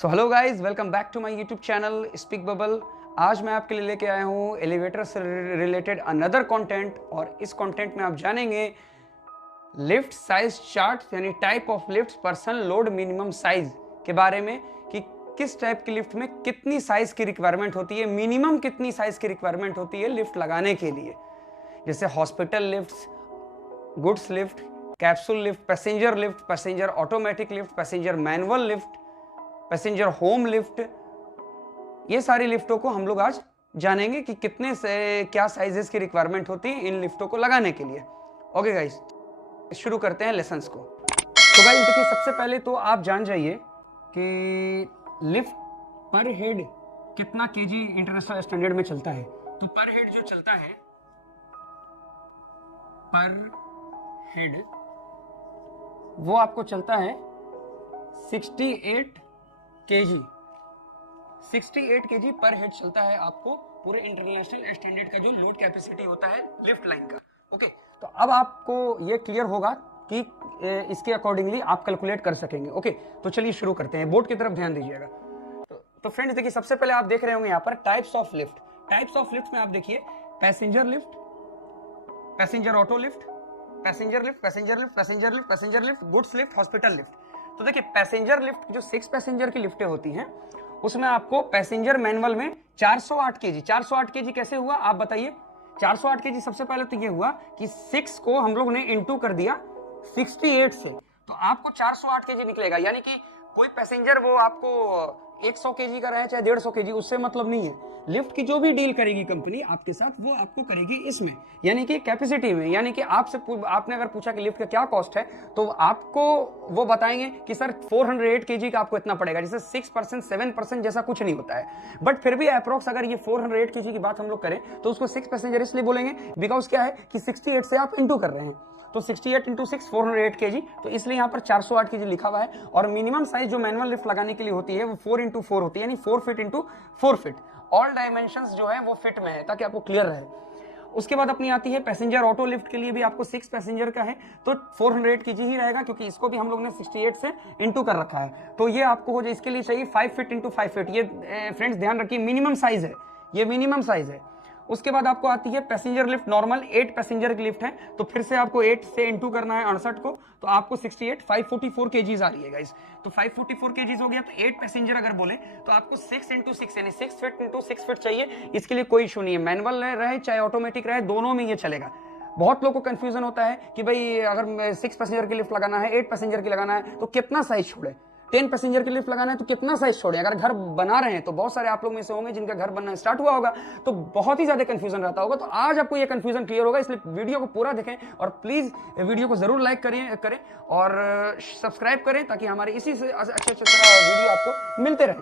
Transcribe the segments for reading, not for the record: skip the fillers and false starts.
So hello guys, welcome back to my YouTube channel Speak Bubble. आज मैं आपके लिए लेके आया हूँ एलिवेटर से रिलेटेड अनदर कंटेंट, और इस कंटेंट में आप जानेंगे लिफ्ट साइज चार्ट यानी type of lift, person load minimum size के बारे में कि किस टाइप की लिफ्ट में कितनी साइज की रिक्वायरमेंट होती है, मिनिमम कितनी साइज की रिक्वायरमेंट होती है लिफ्ट लगाने के लिए। जैसे hospital lift, goods lift, capsule lift, passenger lift, passenger automatic lift, passenger manual lift, passenger home lift, ये सारी लिफ्टों को हम लोग आज जानेंगे कि कितने से क्या साइजेस की रिक्वायरमेंट होती है इन लिफ्टों को लगाने के लिए। ओके गाइस, शुरू करते हैं लेसन्स को। तो गाइस देखिए, सबसे पहले तो आप जान जाइए कि लिफ्ट पर हेड कितना केजी इंटरनेशनल स्टैंडर्ड में चलता है। तो पर हेड जो चलता है, पर हेड वो आपको चलता है 68 केजी। 68 केजी पर हेड चलता है आपको पूरे इंटरनेशनल स्टैंडर्ड का जो लोड कैपेसिटी होता है लिफ्ट लाइन का। ओके, तो अब आपको ये क्लियर होगा कि इसके अकॉर्डिंगली आप कैलकुलेट कर सकेंगे। ओके, तो चलिए शुरू करते हैं। बोर्ड की तरफ ध्यान दीजिएगा। तो फ्रेंड्स देखिए, सबसे पहले आप देख रहे होंगे यहाँ पर types of lift. Types of lift में आप देखिए passenger lift, passenger auto lift, passenger lift, passenger lift, passenger lift, passenger lift, goods lift, hospital lift. तो देखिए, पैसेंजर लिफ्ट जो 6 पैसेंजर की लिफ्टें होती हैं उसमें आपको पैसेंजर मैनुअल में 408 केजी। 408 केजी कैसे हुआ आप बताइए? 408 केजी सबसे पहले तो ये हुआ कि 6 को हम लोग ने इंटू कर दिया 68 से, तो आपको 408 केजी निकलेगा। यानी कि कोई पैसेंजर वो आपको 100 केजी का रहे चाहे 150 केजी, उससे मतलब नहीं है। लिफ्ट की जो भी डील करेगी कंपनी आपके साथ, वो आपको करेगी इसमें, यानी कि कैपेसिटी में। यानी कि आपने अगर पूछा कि लिफ्ट का क्या कॉस्ट है, तो आपको वो बताएंगे कि सर 408 केजी का आपको इतना पड़ेगा। जैसे 6% 7% जैसा कुछ नहीं होता है, बट फिर भी अप्रोक्स अगर ये 408 केजी की बात हम लोग करें तो उसको 6 पैसेंजर इसलिए बोलेंगे बिकॉज क्या है कि 68 से आप इंटू कर रहे हैं, तो 68 इंटू 6 408 केजी, तो इसलिए यहाँ पर 408 केजी लिखा हुआ है। और मिनिमम साइज जो मैनुअल लिफ्ट लगाने के लिए होती है वो 4 इंटू 4 होती है, यानी 4 feet into 4 feet. All dimensions जो है वो फिट में है, ताकि आपको क्लियर रहे। उसके बाद अपनी आती है पैसेंजर ऑटो लिफ्ट के लिए भी आपको 6 पैसेंजर का है तो 400 केजी ही रहेगा, क्योंकि इसको भी हम लोग ने 68 से इंटू कर रखा है। तो ये आपको हो जाए, इसके लिए चाहिए 5 फीट इंटू 5 फीट। ये फ्रेंड्स ध्यान रखिए, मिनिमम साइज है, ये मिनिमम साइज है। उसके बाद आपको आती है पैसेंजर लिफ्ट नॉर्मल, 8 पैसेंजर की लिफ्ट है, तो फिर से आपको 8 से इंटू करना है 68 को, तो आपको 68 544 केजीज आ रही है गाइस। तो 544 केजीज हो गया, तो 8 पैसेंजर अगर बोले तो आपको 6 इंटू 6 यानी 6 फीट इंटू 6 फीट चाहिए। इसके लिए कोई इशू नहीं है, मैनुअल रहे चाहे ऑटोमेटिक रहे, दोनों में ये चलेगा। बहुत लोगों को कंफ्यूजन होता है कि भाई अगर 6 पैसेंजर की लिफ्ट लगाना है, 8 पैसेंजर की लगाना है, तो कितना साइज छोड़े। 10 पैसेंजर की लिफ्ट लगाना है तो कितना साइज छोड़े। अगर घर बना रहे हैं तो बहुत सारे आप लोग में से होंगे जिनका घर बनना स्टार्ट हुआ होगा, तो बहुत ही ज्यादा कंफ्यूजन रहता होगा। तो आज आपको ये कंफ्यूजन क्लियर होगा, इसलिए वीडियो को पूरा देखें और प्लीज वीडियो को जरूर लाइक करें और सब्सक्राइब करें, ताकि हमारे इसी से अच्छे वीडियो आपको मिलते रहे।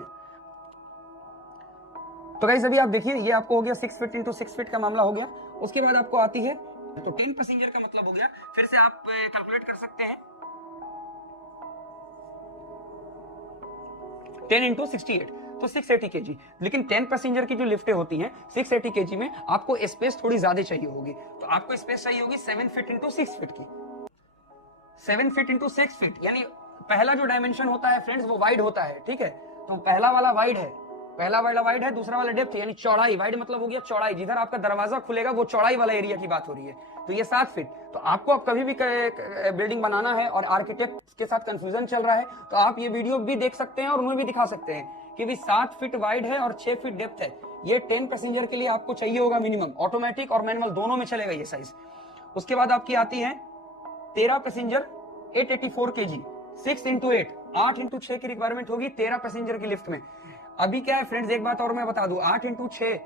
तो गाइस अभी आप देखिए, ये आपको हो गया 6 फीट इंटू 6 फीट का मामला हो गया। उसके बाद आपको आती है, तो 10 पैसेंजर का मतलब हो गया, फिर से आप कैलकुलेट कर सकते हैं 10 इंटू 68, तो 680 केजी। लेकिन 10 पैसेंजर की जो लिफ्टें होती हैं 680 केजी में आपको स्पेस थोड़ी ज्यादा चाहिए होगी, तो आपको स्पेस चाहिए होगी 7 फीट इंटू 6 फीट की। 7 फीट इंटू 6 फीट, यानी पहला जो डायमेंशन होता है फ्रेंड्स वो वाइड होता है, ठीक है। तो पहला वाला वाइड है, पहला वाला वाइड है, दूसरा वाला डेप्थ यानी चौड़ाई। वाइड मतलब हो गया चौड़ाई, जिधर आपका दरवाजा खुलेगा वो चौड़ाई वाला एरिया की बात हो रही है। तो ये 7 फीट। तो आपको अब कभी भी बिल्डिंग बनाना है और आर्किटेक्ट के साथ कंफ्यूजन चल रहा है, तो आप ये वीडियो भी देख सकते हैं और उन्हें भी दिखा सकते हैं कि भी 7 फीट वाइड है और 6 फीट डेप्थ है। ये 10 पैसेंजर के लिए आपको चाहिए होगा मिनिमम, ऑटोमेटिक और मैनुअल दोनों में चलेगा ये साइज। उसके बाद आपकी आती है 13 पैसेंजर 884 केजी, 6 इंटू 8, 8 इंटू 6 की रिक्वायरमेंट होगी 13 पैसेंजर की लिफ्ट में। अभी क्या है फ्रेंड्स, एक बात और मैं बता दूं, 8 इंटू 6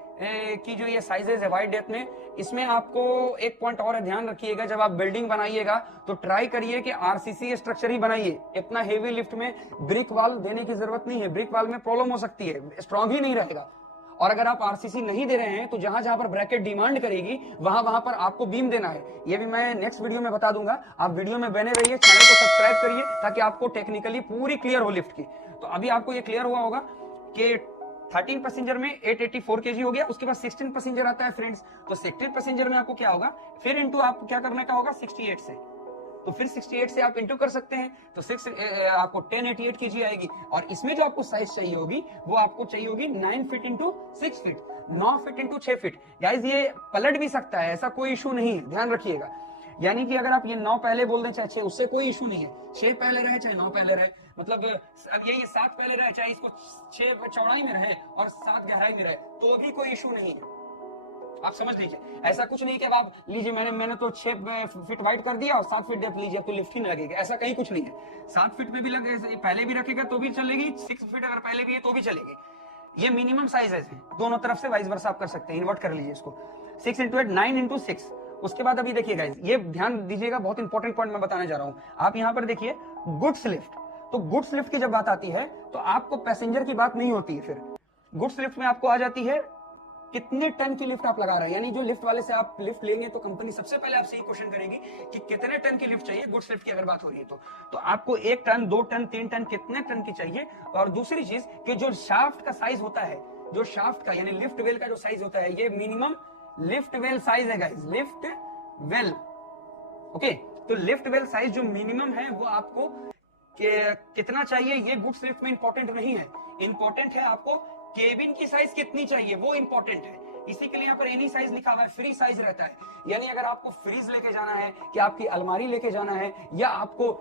की जो ये साइजेस है वाइड डेप्थ में, इसमें आपको एक पॉइंट और है, ध्यान रखिएगा। जब आप बिल्डिंग बनाइएगा तो ट्राई करिए कि आरसीसी स्ट्रक्चर ही बनाइए। इतना हेवी लिफ्ट में ब्रिक वॉल देने की जरूरत नहीं है, ब्रिक वॉल में प्रॉब्लम हो सकती है, स्ट्रांग ही नहीं रहेगा। और अगर आप आरसीसी नहीं दे रहे हैं तो जहां जहां पर ब्रैकेट डिमांड करेगी वहां वहां पर आपको बीम देना है। ये भी मैं नेक्स्ट वीडियो में बता दूंगा। आप वीडियो में बने रहिए, चैनल को सब्सक्राइब करिए, ताकि आपको टेक्निकली पूरी क्लियर हो लिफ्ट की। तो अभी आपको ये क्लियर हुआ होगा कि 13 पैसेंजर में 884 केजी हो गया। उसके बाद 16 पैसेंजर आता है फ्रेंड्स, तो 16 पैसेंजर में आपको क्या होगा, फिर इंटू आपको क्या करने का होगा 68 से, तो फिर 68 से आप इंटू कर सकते हैं, तो 6 आपको 1088 kg आएगी। और इसमें जो आपको साइज चाहिए होगी वो आपको चाहिए होगी 9 feet into 6 feet, 9 feet into 6 feet. Guys ये पलट भी सकता है, ऐसा कोई इशू नहीं है, ध्यान रखिएगा। यानी कि अगर आप ये 9 पहले बोल दें चाहे 6, उससे कोई इशू नहीं है। 6 पहले रहे चाहे 9 पहले रहे, मतलब अब ये 7 पहले रहे चाहे इसको 6 चौड़ाई में रहे और 7 गहराई में रहे, तो भी कोई इशू नहीं है। आप समझ लीजिए, ऐसा कुछ नहीं कि अब आप लीजिए मैंने तो 6 फीट वाइड कर दिया और 7 फीट डेप्थ लीजिए तो लिफ्ट ही नहीं लगेगा, ऐसा कहीं कुछ नहीं है। 7 फीट में भी लगे, पहले भी रखेगा तो भी चलेगी, 6 फीट अगर पहले भी है तो भी चलेगी। ये मिनिमम साइज है, दोनों तरफ से वाइस वर्सा आप कर सकते हैं, इन्वर्ट कर लीजिए इसको। 6 इंटू 8 9 इंटू 6। उसके बाद अभी देखिए गाइस, ये ध्यान दीजिएगा, बहुत इंपॉर्टेंट पॉइंट मैं बताने जा रहा हूं। आप यहां पर देखिए गुड्स लिफ्ट, तो गुड्स लिफ्ट की जब बात आती है तो आपको पैसेंजर की बात नहीं होती है। फिर गुड्स लिफ्ट में आपको आ जाती है कितने टन की लिफ्ट आप लगा रहे हैं, यानी जो लिफ्ट वाले से आप लिफ्ट लेंगे तो कंपनी सबसे पहले आपसे ये क्वेश्चन करेगी कि कितने टन की लिफ्ट चाहिए। गुड्स लिफ्ट की अगर बात हो रही है तो आपको 1 टन 2 टन 3 टन कितने टन की चाहिए। और दूसरी चीज कि जो शाफ्ट का साइज होता है, जो शाफ्ट का यानी लिफ्ट वेल का जो साइज होता है, ये मिनिमम लिफ्ट वेल साइज है गाइस, लिफ्ट वेल। ओके, तो लिफ्ट वेल साइज जो मिनिमम है वो आपको कितना चाहिए, ये गुड्स लिफ्ट में इंपॉर्टेंट नहीं है। इंपॉर्टेंट है आपको केबिन की साइज कितनी चाहिए, वो इंपॉर्टेंट है। इसी के लिए यहाँ पर एनी साइज लिखा हुआ है, फ्री साइज रहता है। यानी अगर आपको फ्रीज लेके जाना है, कि आपकी अलमारी लेके जाना है, या आपको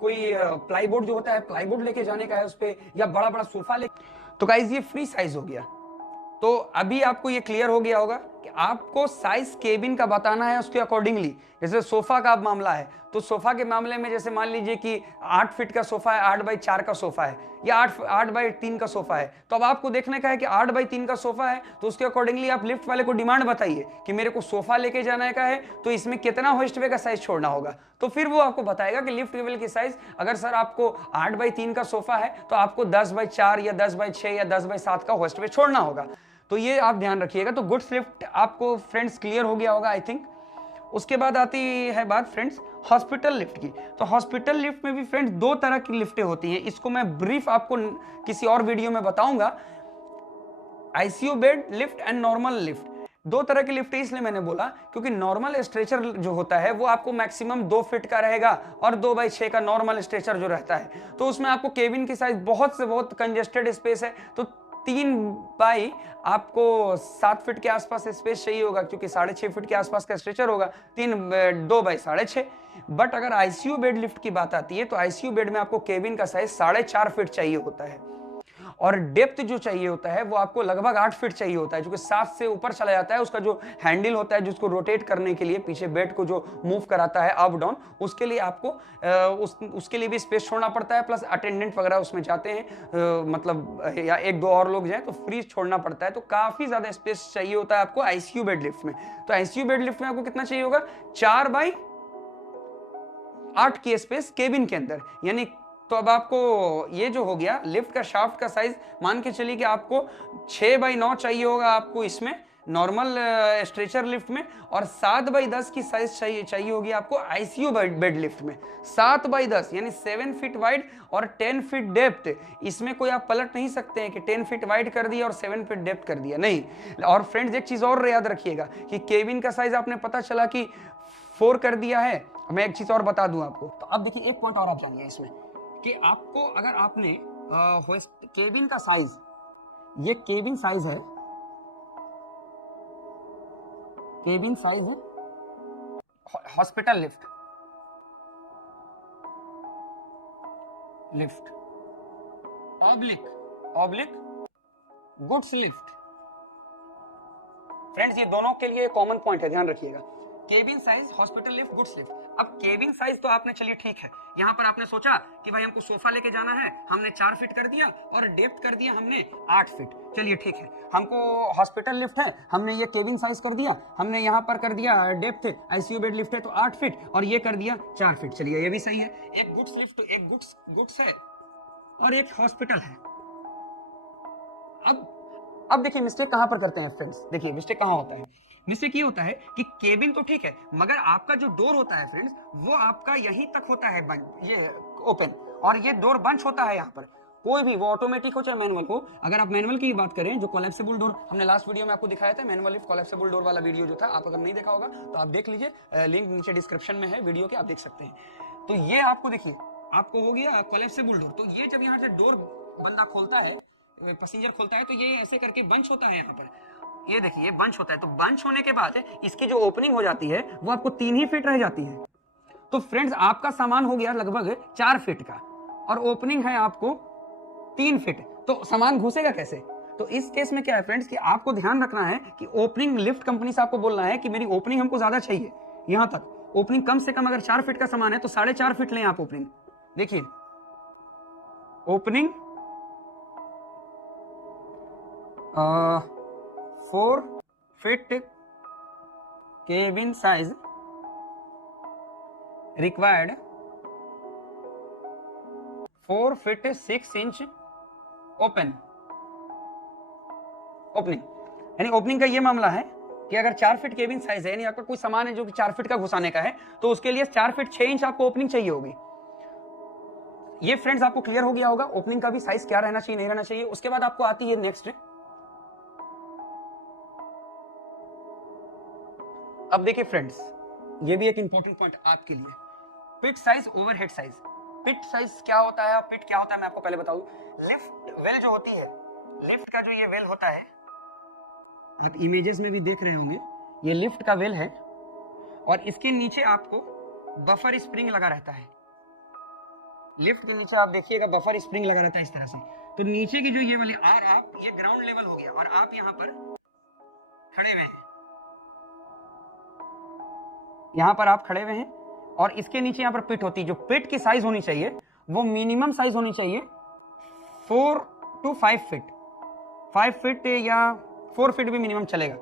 कोई प्लाईबोर्ड जो होता है प्लाईबोर्ड लेके जाने का है उस पे, या बड़ा बड़ा सोफा ले, तो गाइस ये फ्री साइज हो गया। तो अभी आपको ये क्लियर हो गया होगा कि आपको साइज केबिन का बताना है उसके अकॉर्डिंगली। जैसे सोफा का मामला है तो सोफा के मामले में जैसे मान लीजिए कि 8 फीट का सोफा है, 8 बाई 4 का सोफा है, या 8 बाई 3 का सोफा है, तो अब आपको देखने का है कि 8 बाई 3 का सोफा है तो उसके अकॉर्डिंगली आप लिफ्ट वाले को डिमांड बताइए कि मेरे को सोफा लेके जाने का है तो इसमें कितना होस्ट वे का साइज छोड़ना होगा। तो फिर वो आपको बताएगा कि लिफ्ट वेल की साइज, अगर सर आपको 8 बाई 3 का सोफा है तो आपको 10 बाई 4 या 10 बाई 6 या 10 बाई 7 का होस्ट वे छोड़ना होगा। तो ये आप ध्यान रखिएगा। तो गुड्स लिफ्ट आपको फ्रेंड्स क्लियर हो गया होगा आई थिंक। उसके बाद आती है बात फ्रेंड्स हॉस्पिटल लिफ्ट की। तो हॉस्पिटल लिफ्ट में भी फ्रेंड्स 2 तरह की लिफ्टें होती हैं, इसको मैं ब्रीफ आपको किसी और वीडियो में बताऊंगा। ICU bed lift and normal lift, 2 तरह की लिफ्ट इसलिए मैंने बोला क्योंकि नॉर्मल स्ट्रेचर जो होता है वो आपको मैक्सिमम 2 फीट का रहेगा और 2 बाई 6 का नॉर्मल स्ट्रेचर जो रहता है, तो उसमें आपको केबिन की साइज बहुत से बहुत कंजेस्टेड स्पेस है, तो 3 बाई आपको 7 फीट के आसपास स्पेस चाहिए होगा क्योंकि 6.5 फीट के आसपास का स्ट्रेचर होगा, 2 बाई 6.5। बट अगर आईसीयू बेड लिफ्ट की बात आती है तो आईसीयू बेड में आपको केबिन का साइज 4.5 फीट चाहिए होता है और डेप्थ जो चाहिए होता है वो आपको लगभग 8 फीट चाहिए होता है, क्योंकि 7 से ऊपर चला जाता है। उसका जो हैंडल होता है जिसको रोटेट करने के लिए पीछे बेड को जो मूव कराता है अप डाउन, उसके लिए आपको उसके लिए भी स्पेस छोड़ना पड़ता है, प्लस अटेंडेंट वगैरह उसमें जाते हैं, मतलब या 1-2 और लोग जाएं तो फ्री छोड़ना पड़ता है, तो काफी ज्यादा स्पेस चाहिए होता है आपको आईसीयू बेड लिफ्ट में। तो आईसीयू बेड लिफ्ट में आपको कितना चाहिए होगा, 4 बाई 8 की स्पेस केबिन के अंदर। यानी तो अब आपको ये जो हो गया लिफ्ट का शाफ्ट का साइज, मान के चलिए कि आपको 6 बाई 9 चाहिए होगा आपको इसमें नॉर्मल स्ट्रेचर लिफ्ट में, और 7 बाई 10 की साइज चाहिए होगी आपको आईसीयू बेड लिफ्ट में। 7 बाई 10 यानी 7 फीट वाइड और 10 फीट डेप्थ। इसमें कोई आप पलट नहीं सकते हैं कि 10 फीट वाइड कर दिया और 7 फीट डेप्थ कर दिया, नहीं। और फ्रेंड्स एक चीज और याद रखिएगा कि केबिन का साइज आपने पता चला कि 4 कर दिया है। मैं एक चीज और बता दूं आपको, तो अब देखिए एक पॉइंट और आप जानिए इसमें कि आपको अगर आपने केबिन का साइज, ये केबिन साइज है, केबिन साइज है hospital lift oblique goods lift. Friends ये दोनों के लिए कॉमन पॉइंट है, ध्यान रखिएगा। Cabin size hospital lift goods lift. अब केबिन साइज तो आपने चलिए ठीक है, यहां पर आपने सोचा कि भाई हमको सोफा लेके जाना है, हमने 4 फीट कर दिया और डेप्थ कर दिया हमने 8 फीट, चलिए ठीक है। हमको हॉस्पिटल लिफ्ट है, हमने ये केबिन साइज कर दिया, हमने यहां पर कर दिया डेप्थ आईसीयू बेड लिफ्ट है तो 8 फीट और ये कर दिया 4 फीट, चलिए ये भी सही है। एक गुड्स लिफ्ट, एक गुड्स है और एक हॉस्पिटल है। अब देखिए मिस्टेक कहां पर करते हैं फ्रेंड्स, देखिए मिस्टेक कहां होता है। मिस्टेक ये होता है कि केबिन तो ठीक है मगर आपका जो डोर होता है फ्रेंड्स वो आपका यहीं तक होता है बंद, ये ओपन, और ये डोर बंच होता है यहाँ पर। कोई भी, वो ऑटोमेटिक हो चाहे मैनुअल हो। अगर आप मैनुअल की बात करें, जो कोलैप्सिबल डोर हमने लास्ट वीडियो में आपको दिखाया था, मैनुअल लिफ्ट कोलैप्सिबल डोर वाला वीडियो जो था, आप अगर नहीं देखा होगा तो आप देख लीजिए, लिंक नीचे डिस्क्रिप्शन में है वीडियो के, आप देख सकते हैं। तो ये आपको देखिए, आपको हो गया कोलैप्सिबल डोर। तो ये जब यहाँ से डोर बंदा खोलता है, पैसेंजर खोलता है, तो ये ऐसे करके बंच होता है यहाँ पर, ये देखिए ये बंच होता है। तो बंच होने के बाद इसकी जो ओपनिंग हो जाती है वो आपको 3 ही फीट रह जाती है। तो फ्रेंड्स आपका सामान हो गया लगभग 4 फीट का और ओपनिंग है आपको 3 फीट, तो सामान घुसेगा कैसे? तो इस केस में क्या है फ्रेंड्स कि आपको ध्यान रखना है कि ओपनिंग लिफ्ट कंपनी से आपको बोलना है कि मेरी ओपनिंग हमको ज्यादा चाहिए, यहां तक ओपनिंग कम से कम अगर 4 फीट का सामान है तो 4.5 फीट लें आप ओपनिंग। देखिए opening 4 feet cabin size required 4 feet 6 inch opening. यानी ओपनिंग का ये मामला है कि अगर 4 फीट केबिन साइज है, यानी आपका कोई सामान है जो कि 4 फीट का घुसाने का है, तो उसके लिए 4 फीट 6 इंच आपको ओपनिंग चाहिए होगी। ये फ्रेंड्स आपको क्लियर हो गया होगा ओपनिंग का भी साइज क्या रहना चाहिए, नहीं रहना चाहिए। उसके बाद आपको आती है नेक्स्ट, अब देखिए फ्रेंड्स ये भी एक इंपॉर्टेंट पॉइंट आपके लिए, पिट साइज, ओवरहेड साइज। पिट साइज क्या होता है, पिट क्या होता है मैं आपको पहले बताऊं। लिफ्ट वेल जो होती है, लिफ्ट का जो ये वेल होता है, आप इमेजेस में भी देख रहे होंगे, ये लिफ्ट का वेल है और इसके नीचे आपको बफर स्प्रिंग लगा रहता है। लिफ्ट के नीचे आप देखिएगा बफर स्प्रिंग लगा रहता है इस तरह से। तो नीचे की जो ये वाली आप ये ग्राउंड लेवल हो गया और आप यहाँ पर खड़े हुए हैं, यहां पर आप खड़े हुए हैं और इसके नीचे यहां पर पिट होती है। जो पिट की साइज होनी चाहिए वो मिनिमम साइज होनी चाहिए 4 to 5 फीट, 5 फीट या 4 फीट भी मिनिमम चलेगा।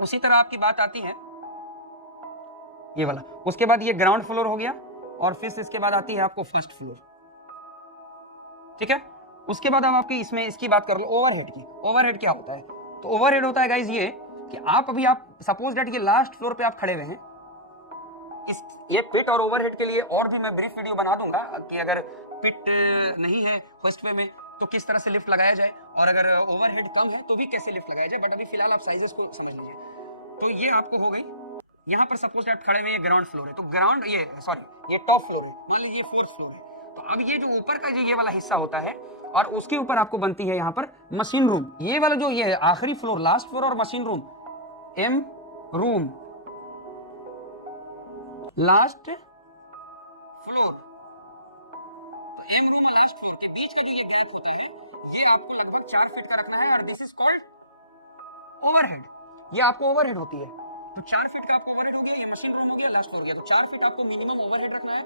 उसी तरह आपकी बात आती है ये वाला, उसके बाद ये ग्राउंड फ्लोर हो गया और फिर इसके बाद आती है आपको फर्स्ट फ्लोर, ठीक है। उसके बाद अब आपकी इसमें इसकी बात कर लो ओवरहेड की। ओवरहेड क्या होता है? तो ओवरहेड होता है गाइज ये कि आप सपोज दैट ये लास्ट फ्लोर पे आप खड़े हुए हैं, ये पिट और ओवरहेड के लिए और भी मैं ब्रीफ वीडियो बना दूंगा कि अगर पिट नहीं है फर्स्ट वे में तो किस तरह से लिफ्ट लगाया जाए और अगर ओवरहेड कम है तो भी कैसे लिफ्ट लगाया जाए, बट अभी फिलहाल आप साइजेस को समझ लीजिए। तो ये आपको हो गई, यहाँ पर सपोज दैट खड़े में ये ग्राउंड फ्लोर है, तो ग्राउंड ये टॉप फ्लोर है, मान लीजिए 4th फ्लोर है। तो अब ये जो ऊपर का जो ये वाला हिस्सा होता है और उसके ऊपर आपको बनती है यहाँ पर मशीन रूम। ये वाला जो ये आखिरी फ्लोर, लास्ट फ्लोर और machine room, M room last floor, तो एम रूम और लास्ट फ्लोर के बीच का जो ये गैप होता है ये आपको लगभग 4 फीट का रखना है और दिस इज कॉल्ड ओवरहेड। ये आपको ओवरहेड होती है, तो 4 फीट का आपको ओवरहेड हो गया, ये मशीन रूम हो गया, लास्ट फ्लोर हो गया, तो 4 फीट आपको मिनिमम ओवरहेड रखना है।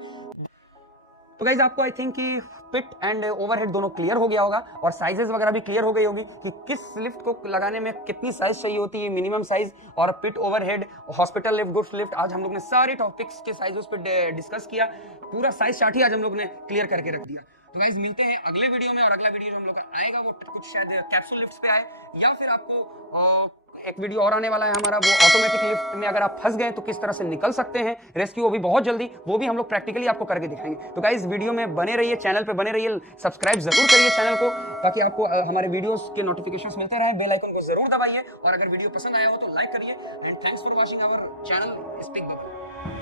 तो गाइज आपको आई थिंक कि पिट एंड ओवरहेड दोनों क्लियर हो गया होगा और साइजेस वगैरह भी क्लियर हो गई होगी कि किस लिफ्ट को लगाने में कितनी साइज चाहिए होती है, मिनिमम साइज और pit, overhead, hospital lift, goods lift. आज हम लोग ने सारे टॉपिक्स के साइजेस पे डिस्कस किया, पूरा साइज चार्ट ही आज हम लोग ने क्लियर करके रख दिया। तो गाइज मिलते हैं अगले वीडियो में, और अगला वीडियो जो हम लोग का आएगा वो कुछ शायद कैप्सूल लिफ्ट पे आए, या फिर आपको एक वीडियो और आने वाला है हमारा, वो ऑटोमेटिक लिफ्ट में अगर आप फंस गए तो किस तरह से निकल सकते हैं रेस्क्यू, वो भी बहुत जल्दी, वो भी हम लोग प्रैक्टिकली आपको करके दिखाएंगे। तो गाइस वीडियो में बने रहिए, चैनल पे बने रहिए, सब्सक्राइब जरूर करिए चैनल को ताकि आपको हमारे वीडियोस के नोटिफिकेशंस मिलते रहे। बेल आइकन को जरूर दबाइए और अगर वीडियो पसंद आया हो तो लाइक करिए and thanks for watching our channel Speak bubble.